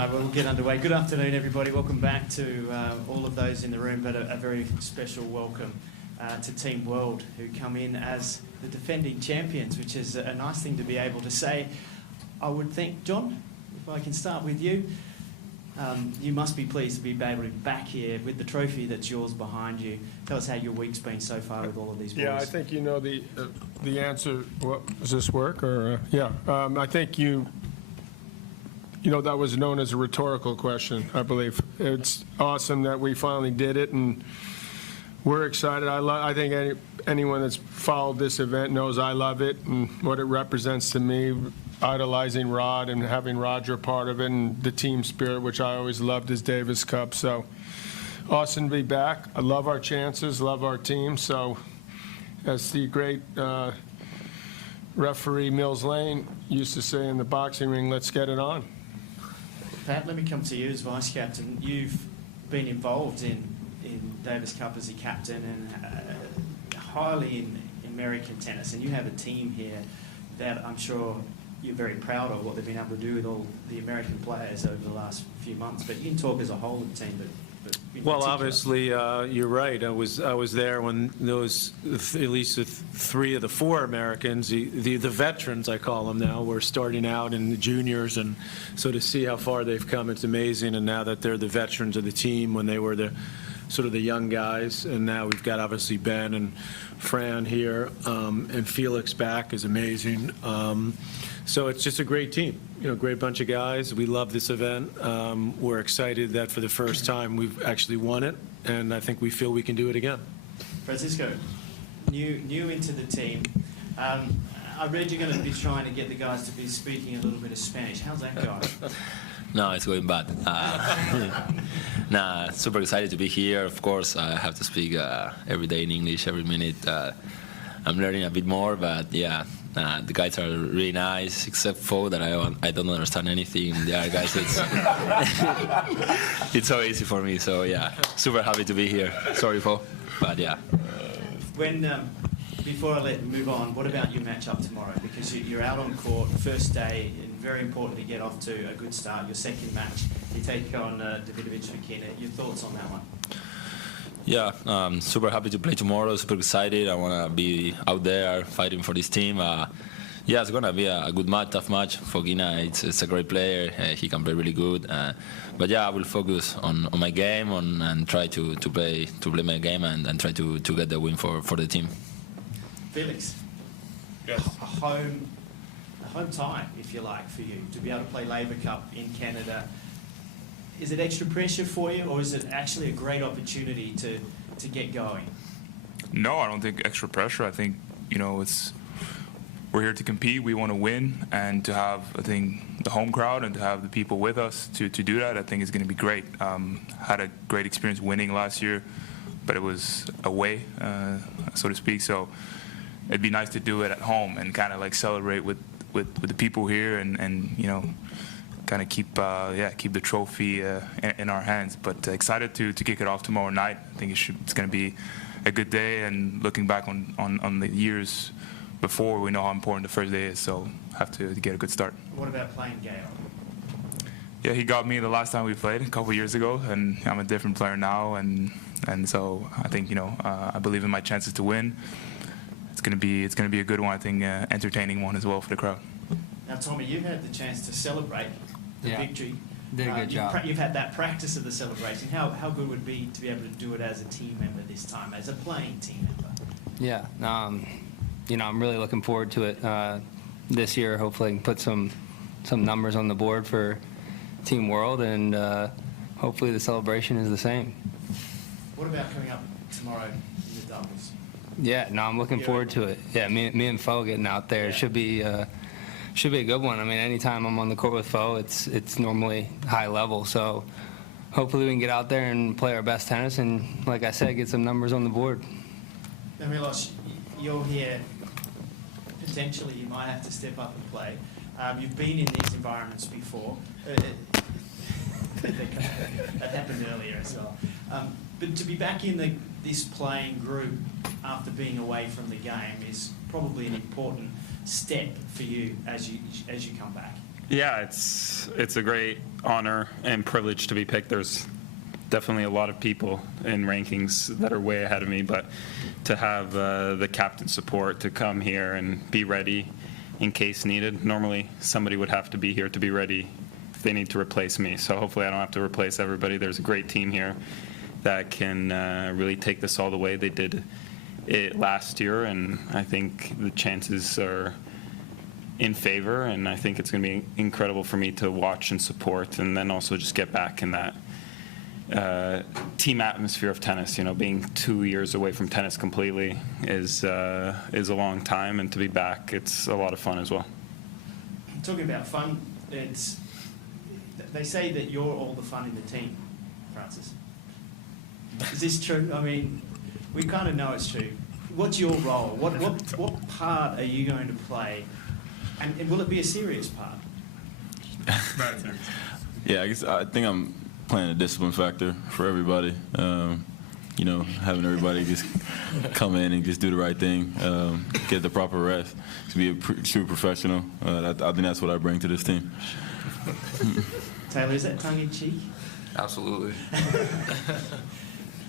right, well, we'll get underway. Good afternoon, everybody. Welcome back to all of those in the room, but a very special welcome to Team World, who come in as the defending champions, which is a nice thing to be able to say. I would think, John, if I can start with you, you must be pleased to be able to be back here with the trophy that's yours behind you. Tell us how your week's been so far with all of these boys. Yeah, I think you know the answer. What, does this work? Or yeah, I think you know that was known as a rhetorical question, I believe. It's awesome that we finally did it, and we're excited. I think anyone that's followed this event knows I love it and what it represents to me, idolizing Rod and having Roger part of it, and the team spirit, which I always loved, is Davis Cup. So awesome to be back. I love our chances, love our team. So as the great referee Mills Lane used to say in the boxing ring, let's get it on. Pat, let me come to you as vice captain. You've been involved in Davis Cup as a captain and highly in American tennis, and you have a team here that I'm sure you're very proud of what they've been able to do with all the American players over the last few months. But you can talk as a whole of the team, but well, obviously, you're right. I was there when those, at least three of the four Americans, the veterans, I call them now, were starting out in the juniors, and so to see how far they've come, it's amazing. And now that they're the veterans of the team, when they were the sort of the young guys, and now we've got obviously Ben and Fran here, and Felix back is amazing. So it's just a great team, great bunch of guys. We love this event. We're excited that for the first time we've actually won it, and I think we feel we can do it again. Francisco, new into the team. I read you're going to be trying to get the guys to be speaking a little bit of Spanish. How's that going? No, it's going bad. Nah, super excited to be here. Of course, I have to speak every day in English, every minute. I'm learning a bit more, but yeah, the guys are really nice, except Fo that I don't understand anything. The other guys, it's so easy for me. So yeah, super happy to be here. Sorry, Fo, but yeah. Before I move on, what about your match-up tomorrow? Because you're out on court, first day, and very important to get off to a good start. Your second match, you take on Davidovich Fokina. Your thoughts on that one? Yeah, super happy to play tomorrow, super excited. I want to be out there fighting for this team. Yeah, it's going to be a good match, tough match. Fokina, it's a great player. He can play really good. But yeah, I will focus on my game and try to play my game and try to get the win for the team. Felix, yes. A home tie, if you like, for you, to be able to play Laver Cup in Canada. Is it extra pressure for you, or is it actually a great opportunity to get going? No, I don't think extra pressure. I think, we're here to compete. We want to win, and to have, I think, the home crowd and to have the people with us to do that, I think is going to be great. Had a great experience winning last year, but it was away, so to speak. So it'd be nice to do it at home and kind of like celebrate with the people here and kind of keep the trophy in our hands. But excited to kick it off tomorrow night. I think it's going to be a good day, and looking back on the years before, we know how important the first day is, so have to get a good start. What about playing Gael? Yeah, he got me the last time we played a couple years ago, and I'm a different player now, and so I think I believe in my chances to win. It's going to be a good one, I think, entertaining one as well for the crowd. Now, Tommy, you've had the chance to celebrate the victory. Did a good job. You've had that practice of the celebration. How good would it be to be able to do it as a team member this time, as a playing team member? Yeah, I'm really looking forward to it this year. Hopefully, I can put some numbers on the board for Team World, and hopefully the celebration is the same. What about coming up tomorrow in the doubles? Yeah, no, I'm looking forward to it. Yeah, me and Fo getting out there, yeah. should be a good one. I mean, anytime I'm on the court with Fo, it's normally high level. So hopefully we can get out there and play our best tennis, and like I said, get some numbers on the board. Now, Milos, you're here. Potentially, you might have to step up and play. You've been in these environments before. That happened earlier as well. But to be back in this playing group after being away from the game is probably an important step for you as you come back. Yeah, it's a great honor and privilege to be picked. There's definitely a lot of people in rankings that are way ahead of me, but to have the captain's support to come here and be ready in case needed. Normally, somebody would have to be here to be ready if they need to replace me. So hopefully I don't have to replace everybody. There's a great team here that can really take this all the way. They did it last year, and I think the chances are in favor, and I think it's going to be incredible for me to watch and support, and then also just get back in that team atmosphere of tennis. You know, being 2 years away from tennis completely is a long time, and to be back, it's a lot of fun as well. Talking about fun, they say that you're all the fun in the team, Francis. Is this true? I mean, we kind of know it's true. What's your role? What part are you going to play? And will it be a serious part? Yeah, I think I'm playing a discipline factor for everybody. You know, having everybody just come in and just do the right thing, get the proper rest, to be a true professional. I think that's what I bring to this team. Taylor, is that tongue-in-cheek? Absolutely.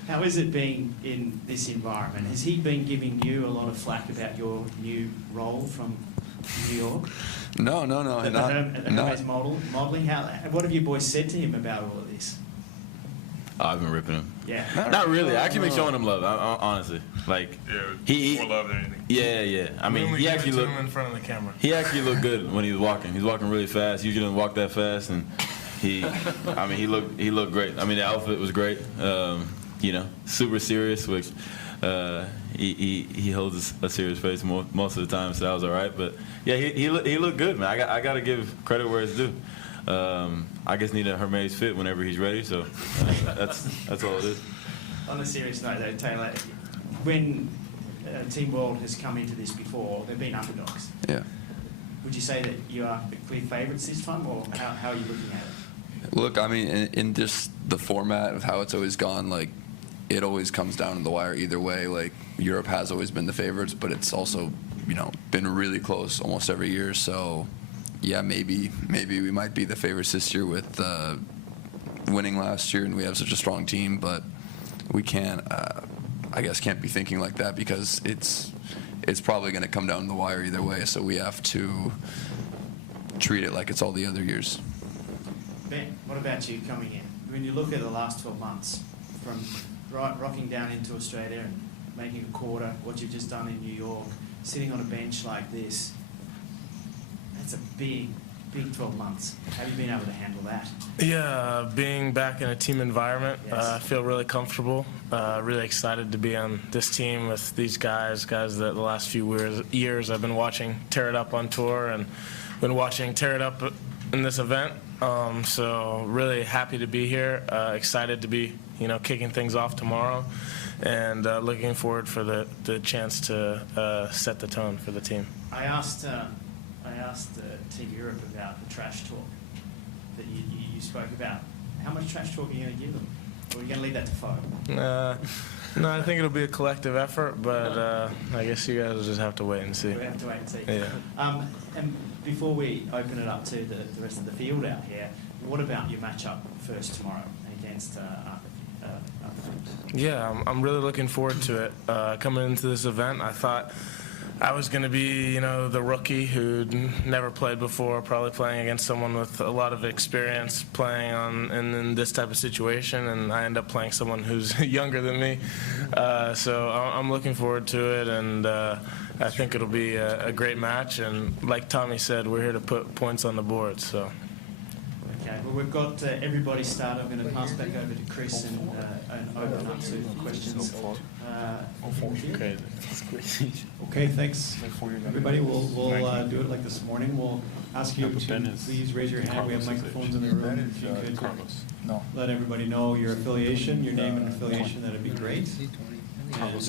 How is it being in this environment? Has he been giving you a lot of flack about your new role from New York? No. Hermes modelling. What have you boys said to him about all of this? I've been ripping him. Yeah. Not really. I actually been showing him love. Honestly, like he more love than anything. Yeah. I mean, he actually looked in front of the camera. He actually looked good when he was walking. He's walking really fast. Usually doesn't walk that fast, and he looked great. I mean, the outfit was great. You know, super serious, which he holds a serious face most of the time, so that was all right. But yeah, he looked good, man. I got to give credit where it's due. I just need a Hermes fit whenever he's ready, so that's all it is. On a serious note, though, Taylor, when Team World has come into this before, they've been underdogs. Yeah. Would you say that you are the clear favourites this time, or how are you looking at it? Look, I mean, in just the format of how it's always gone, like, it always comes down to the wire either way. Like, Europe has always been the favorites, but it's also, you know, been really close almost every year. So, yeah, maybe we might be the favorites this year with winning last year, and we have such a strong team. But we can't, I guess, can't be thinking like that, because it's probably going to come down to the wire either way. So we have to treat it like it's all the other years. Ben, what about you coming in? When you look at the last 12 months, from rocking down into Australia and making a quarter, what you've just done in New York, sitting on a bench like this, that's a big 12 months. How have you been able to handle that? Yeah, being back in a team environment, Yes. I feel really comfortable, really excited to be on this team with these guys that the last few years I've been watching tear it up on tour and been watching tear it up in this event. So really happy to be here, excited to be, you know, kicking things off tomorrow, and looking forward for the chance to set the tone for the team. I asked Team Europe about the trash talk that you spoke about. How much trash talk are you going to give them? Or are you going to leave that to Fo? No, I think it'll be a collective effort, but I guess you guys will just have to wait and see. We have to wait and see. Yeah. And before we open it up to the rest of the field out here, what about your matchup first tomorrow against Yeah, I'm really looking forward to it. Coming into this event, I thought I was going to be, you know, the rookie who'd never played before, probably playing against someone with a lot of experience playing in this type of situation, and I end up playing someone who's younger than me. So I'm looking forward to it, and I think it'll be a great match. And like Tommy said, we're here to put points on the board. So. Okay, well, we've got everybody started. I'm going to pass back over to Chris and open up to questions. Okay, thanks. Everybody, we'll do it like this morning. We'll ask you to please raise your hand. We have microphones in the room. If you could let everybody know your affiliation, your name and affiliation, that'd be great. And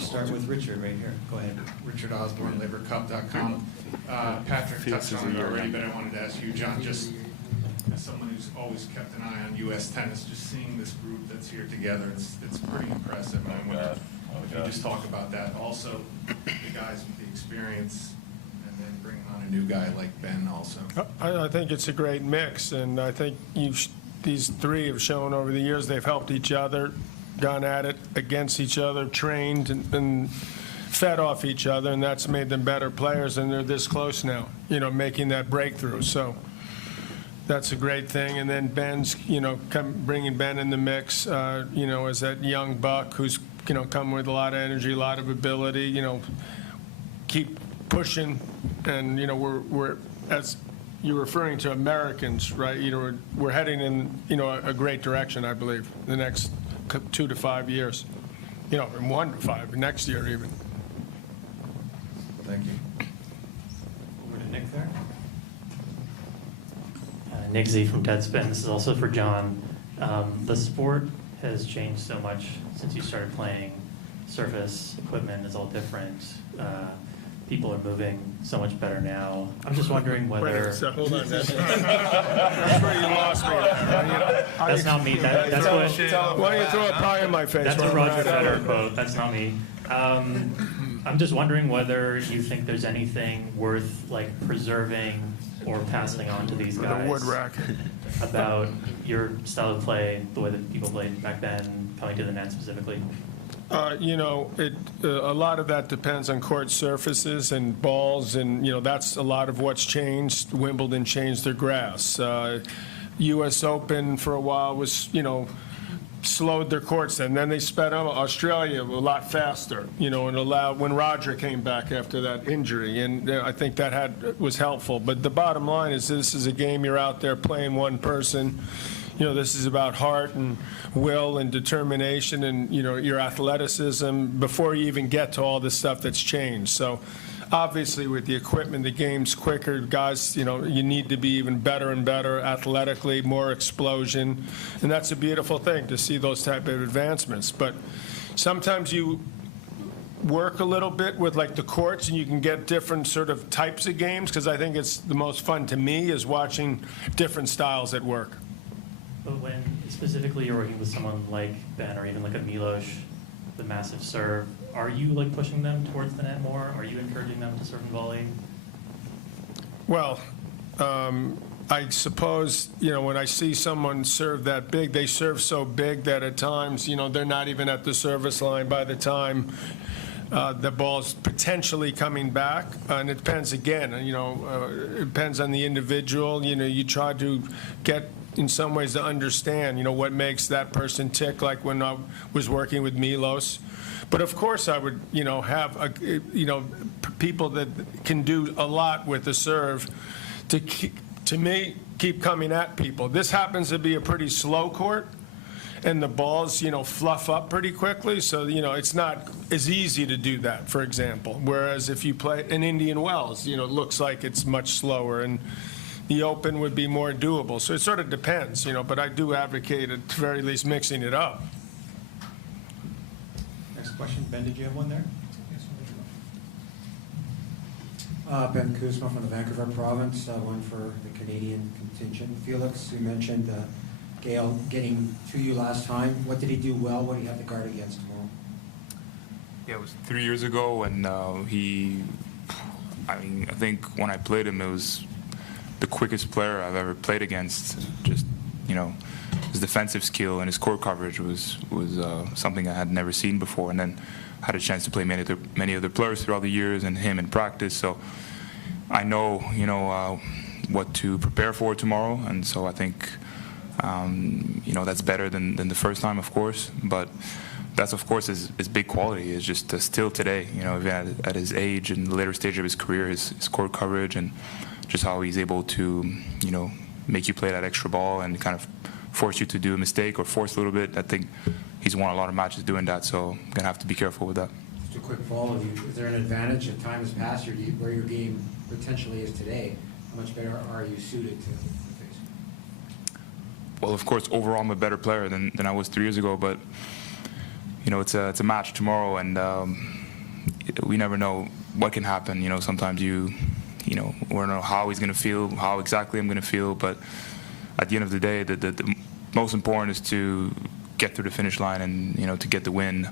start with Richard right here. Go ahead. Richard Osborne, LaverCup.com. Patrick touched on it already, but I wanted to ask you, John, just as someone who's always kept an eye on U.S. tennis, just seeing this group that's here together, it's pretty impressive. And I wonder if you just talk about that. Also, the guys with the experience, and then bringing on a new guy like Ben also. I think it's a great mix, and I think these three have shown over the years they've helped each other, gone at it against each other, trained and fed off each other, and that's made them better players, and they're this close now, making that breakthrough. So that's a great thing. And then Ben's, bringing Ben in the mix, as that young buck who's, come with a lot of energy, a lot of ability, keep pushing, and, we're as you're referring to Americans, right? We're heading in, a great direction, I believe, the next 2 to 5 years, and 1 to 5 next year even. Thank you. Over to Nick there. Nick Z from Deadspin. This is also for John. The sport has changed so much since you started playing. Surface equipment is all different. People are moving so much better now. I'm just wondering whether... Hold on. That's where you lost me. That's not me. That's what... Why don't you throw a pie in my face? That's a Roger Federer quote. That's not me. I'm just wondering whether you think there's anything worth preserving or passing on to these guys. The wood racket. About your style of play, the way that people played back then, coming to the net specifically. A lot of that depends on court surfaces and balls, and that's a lot of what's changed. Wimbledon changed their grass. U.S. Open for a while was, slowed their courts, and then they sped up. Australia a lot faster, and allowed when Roger came back after that injury, and I think that was helpful. But the bottom line is this is a game you're out there playing one person. This is about heart and will and determination and, your athleticism before you even get to all the stuff that's changed. So obviously with the equipment, the game's quicker. Guys, you need to be even better and better athletically, more explosion. And that's a beautiful thing to see those type of advancements. But sometimes you work a little bit with the courts and you can get different sort of types of games, because I think it's the most fun to me is watching different styles at work. But when specifically you're working with someone like Ben or even like a Milos, the massive serve, are you pushing them towards the net more? Are you encouraging them to serve and volley? Well, I suppose, when I see someone serve that big, they serve so big that at times, they're not even at the service line by the time the ball's potentially coming back. And it depends again, it depends on the individual. You try to get, in some ways, to understand, what makes that person tick, like when I was working with Milos. But of course I would, have, people that can do a lot with the serve to keep coming at people. This happens to be a pretty slow court, and the balls, fluff up pretty quickly. So, it's not as easy to do that, for example. Whereas if you play in Indian Wells, it looks like it's much slower, and the Open would be more doable. So it sort of depends, but I do advocate at the very least mixing it up. Next question. Ben, did you have one there? Ben Kuzma from the Vancouver province, one for the Canadian contingent. Felix, you mentioned Gael getting to you last time. What did he do well? What do you have to guard against tomorrow? Yeah, it was 3 years ago, and I think when I played him, it was the quickest player I've ever played against. Just, his defensive skill and his court coverage was something I had never seen before. And then had a chance to play many other players throughout the years, and him in practice. So I know, what to prepare for tomorrow. And so I think, that's better than the first time, of course. But that's, of course, his big quality is just still today, even at his age and the later stage of his career, his court coverage and just how he's able to, make you play that extra ball and kind of force you to do a mistake or force a little bit. I think he's won a lot of matches doing that, so I'm going to have to be careful with that. Just a quick follow. Is there an advantage that time has passed, or where your game potentially is today? How much better are you suited to face? Well, of course, overall I'm a better player than I was 3 years ago, but, it's a match tomorrow, and we never know what can happen. Sometimes we don't know how he's going to feel, how exactly I'm going to feel, but at the end of the day, the most important is to get through the finish line and, to get the win,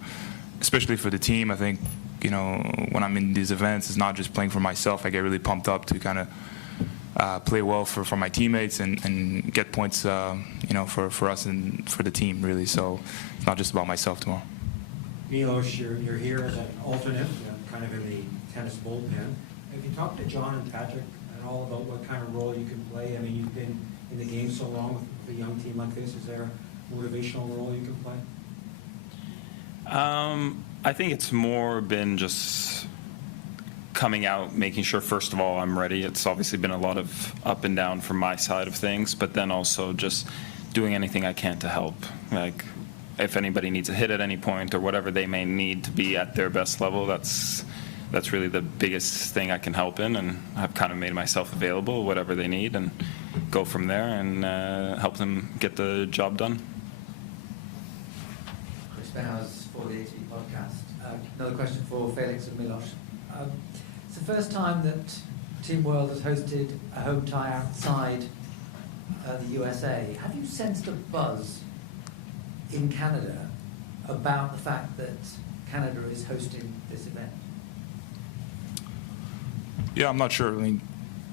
especially for the team. I think, you know, when I'm in these events, it's not just playing for myself. I get really pumped up to kind of play well for my teammates and get points, you know, for us and for the team, really. So it's not just about myself tomorrow. Milos, you're here as an alternate, kind of in the tennis bullpen. Have you talked to John and Patrick at all about what kind of role you can play? I mean, you've been in the game so long with a young team like this. Is there a motivational role you can play? I think it's more been just coming out, making sure, first of all, I'm ready. It's obviously been a lot of up and down from my side of things, but then also just doing anything I can to help. Like, if anybody needs a hit at any point or whatever they may need to be at their best level, that's really the biggest thing I can help in, and I've kind of made myself available, whatever they need, and go from there and help them get the job done. Chris Benhouse for the ATV podcast. Another question for Felix and Milos. It's the first time that Team World has hosted a home tie outside the USA. Have you sensed a buzz in Canada about the fact that Canada is hosting this event? Yeah, I'm not sure. I mean,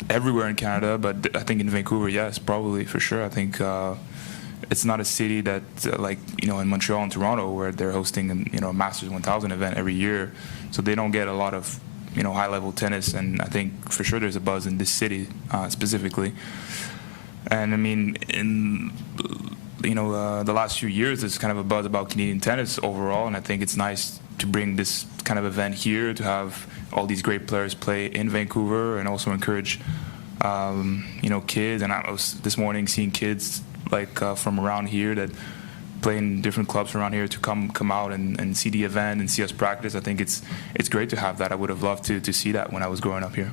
everywhere in Canada, but I think in Vancouver, yes, probably, for sure. I think it's not a city that, like, you know, in Montreal and Toronto, where they're hosting, you know, a Masters 1000 event every year. So they don't get a lot of, you know, high-level tennis, and I think for sure there's a buzz in this city specifically. And, I mean, in, you know, the last few years, there's kind of a buzz about Canadian tennis overall, and I think it's nice to bring this kind of event here, to have all these great players play in Vancouver, and also encourage, you know, kids. And I was this morning seeing kids like from around here that play in different clubs around here to come out and see the event and see us practice. I think it's great to have that. I would have loved to see that when I was growing up here.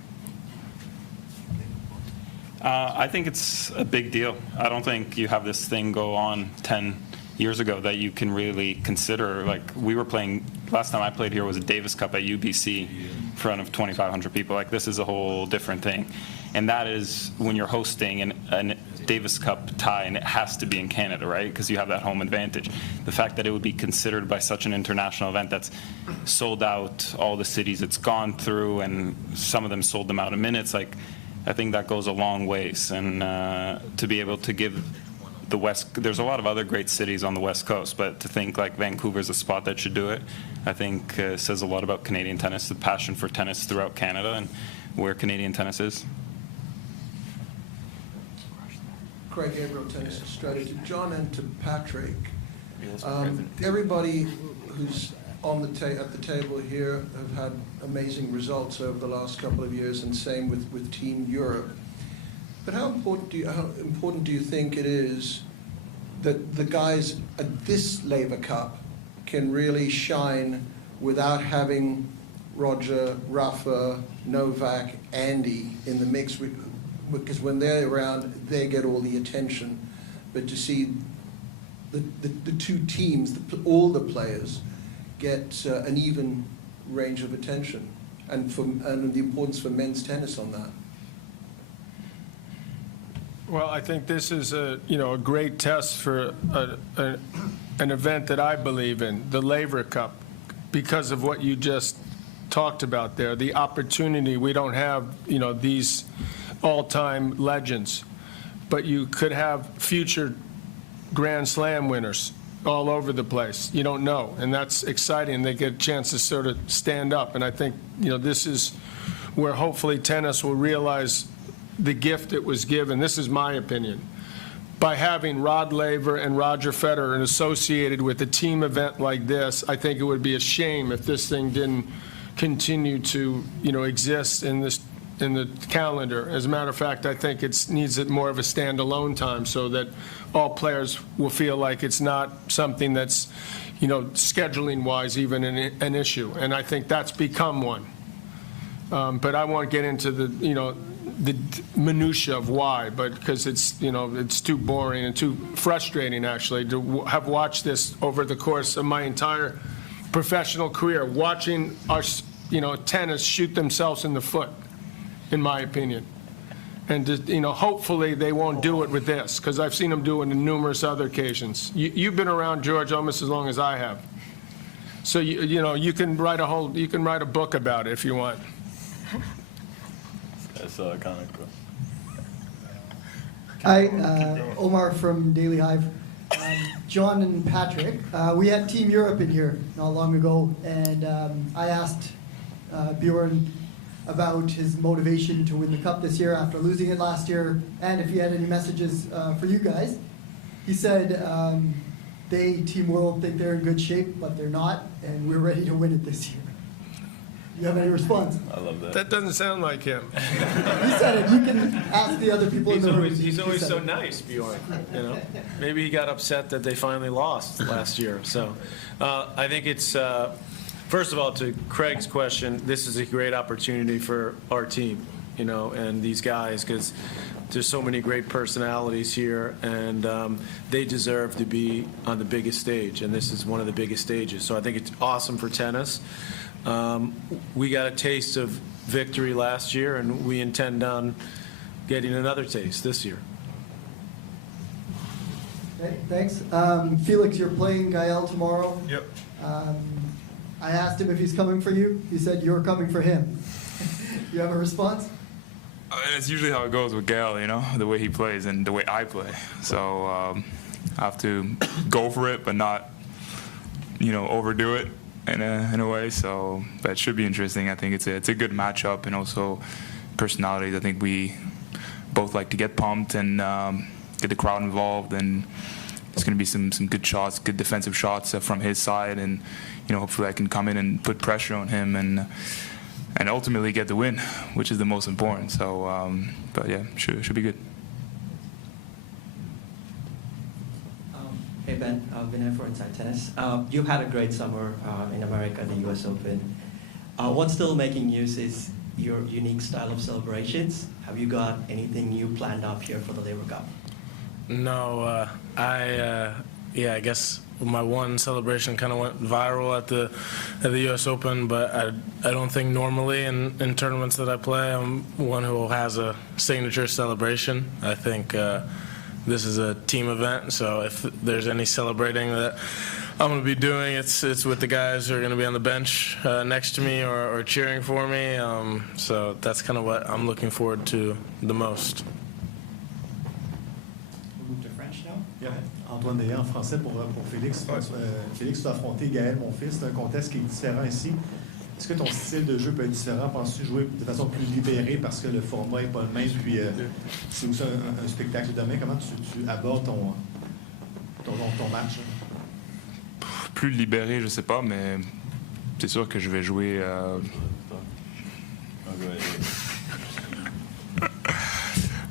I think it's a big deal. I don't think you have this thing go on 10 years ago that you can really consider. Like, we were playing, last time I played here was a Davis Cup at UBC in front of 2,500 people. Like, this is a whole different thing. And that is when you're hosting a Davis Cup tie, and it has to be in Canada, right? Because you have that home advantage. The fact that it would be considered by such an international event that's sold out all the cities it's gone through, and some of them sold them out in minutes, like, I think that goes a long ways. And to be able to give the West, there's a lot of other great cities on the West Coast, but to think like Vancouver's a spot that should do it, I think says a lot about Canadian tennis, the passion for tennis throughout Canada, and where Canadian tennis is. Craig Gabriel, Tennis Strategy. John and to Patrick, everybody who's on at the table here have had amazing results over the last couple of years, and same with Team Europe. But how important do you think it is that the guys at this Laver Cup can really shine without having Roger, Rafa, Novak, Andy in the mix? Because when they're around, they get all the attention. But to see the two teams, all the players, get an even range of attention, and the importance for men's tennis on that. Well, I think this is a great test for an event that I believe in, the Laver Cup, because of what you just talked about there, the opportunity. We don't have these all-time legends, but you could have future Grand Slam winners all over the place. You don't know, and that's exciting. They get a chance to sort of stand up, and I think this is where hopefully tennis will realize the gift it was given. This is my opinion. By having Rod Laver and Roger Federer associated with a team event like this, I think it would be a shame if this thing didn't continue to exist in the calendar. As a matter of fact, I think it needs more of a standalone time, so that all players will feel like it's not something that's, scheduling-wise even an issue. And I think that's become one. But I won't get into the minutia of why, but because it's too boring and too frustrating, actually, to have watched this over the course of my entire professional career, watching our tennis shoot themselves in the foot, in my opinion. And hopefully they won't do it with this, because I've seen them do it on numerous other occasions. You've been around, George, almost as long as I have. So you can write a book about it if you want. That's kind of cool. Hi, Omar from Daily Hive. John and Patrick, we had Team Europe in here not long ago, and I asked Björn about his motivation to win the Cup this year after losing it last year, and if he had any messages for you guys. He said Team World, think they're in good shape, but they're not, and we're ready to win it this year. Do you have any response? I love that. That doesn't sound like him. He said it. You can ask the other people in the room. He's always so nice, Bjorn. Maybe he got upset that they finally lost last year. So I think it's, first of all, to Craig's question, this is a great opportunity for our team, and these guys, because there's so many great personalities here, and they deserve to be on the biggest stage, and this is one of the biggest stages. So I think it's awesome for tennis. We got a taste of victory last year, and we intend on getting another taste this year. Okay, thanks. Felix, you're playing Gael tomorrow. Yep. I asked him if he's coming for you. He said you're coming for him. You have a response? It's usually how it goes with Gael, the way he plays and the way I play. So I have to go for it, but not, overdo it in a way. So that should be interesting. I think it's a good matchup, and also personalities. I think we both like to get pumped and get the crowd involved, and it's going to be some good shots, good defensive shots from his side, and hopefully I can come in and put pressure on him and ultimately get the win, which is the most important. So, but yeah, should be good. Hey Ben, Vinay for Inside Tennis. You've had a great summer in America, the US Open. What's still making news is your unique style of celebrations. Have you got anything new planned up here for the Laver Cup? No, I guess my one celebration kind of went viral at the U.S. Open, but I don't think normally in tournaments that I play I'm one who has a signature celebration. I think this is a team event, so if there's any celebrating that I'm going to be doing, it's with the guys who are going to be on the bench next to me or cheering for me. So that's kind of what I'm looking forward to the most. Move to French now? Yeah. Antoine Dayan en français pour Félix. Félix, tu as affronté Gael Monfils. C'est un contexte qui est différent ici. Est-ce que ton style de jeu peut être différent? Penses-tu jouer de façon plus libérée parce que le format n'est pas le même? Puis c'est aussi un spectacle demain. Comment tu abordes ton match? Plus libéré, je sais pas, mais c'est sûr que je vais jouer.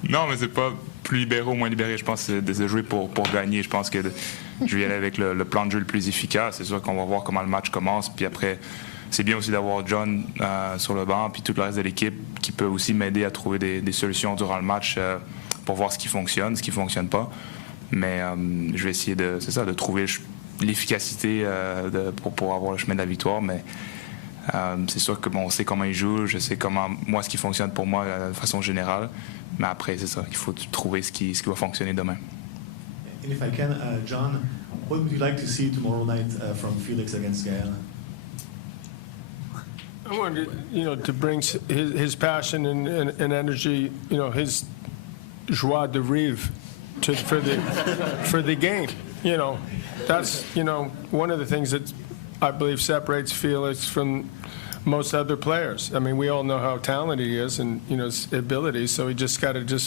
Non, mais c'est pas plus libéré ou moins libéré. Je pense que c'est de jouer pour gagner. Je pense que je vais y aller avec le plan de jeu le plus efficace. C'est sûr qu'on va voir comment le match commence. Puis après, c'est bien aussi d'avoir John sur le banc, puis tout le reste de l'équipe qui peut aussi m'aider à trouver des solutions durant le match pour voir ce qui fonctionne, ce qui ne fonctionne pas. Mais je vais essayer de trouver l'efficacité pour avoir le chemin de la victoire. Mais c'est sûr que on sait comment il joue, je sais ce qui fonctionne pour moi de façon générale. Mais après, c'est ça, il faut trouver ce qui va fonctionner demain. And if I can, John, what would you like to see tomorrow night from Felix against Gael? I wanted, to bring his passion and energy, his joie de vivre for the game. That's one of the things that I believe separates Felix from most other players. I mean, we all know how talented he is and his abilities, so he just got to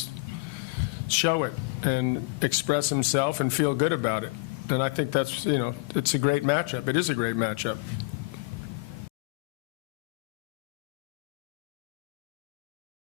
show it and express himself and feel good about it. And I think that's it's a great matchup. It is a great matchup.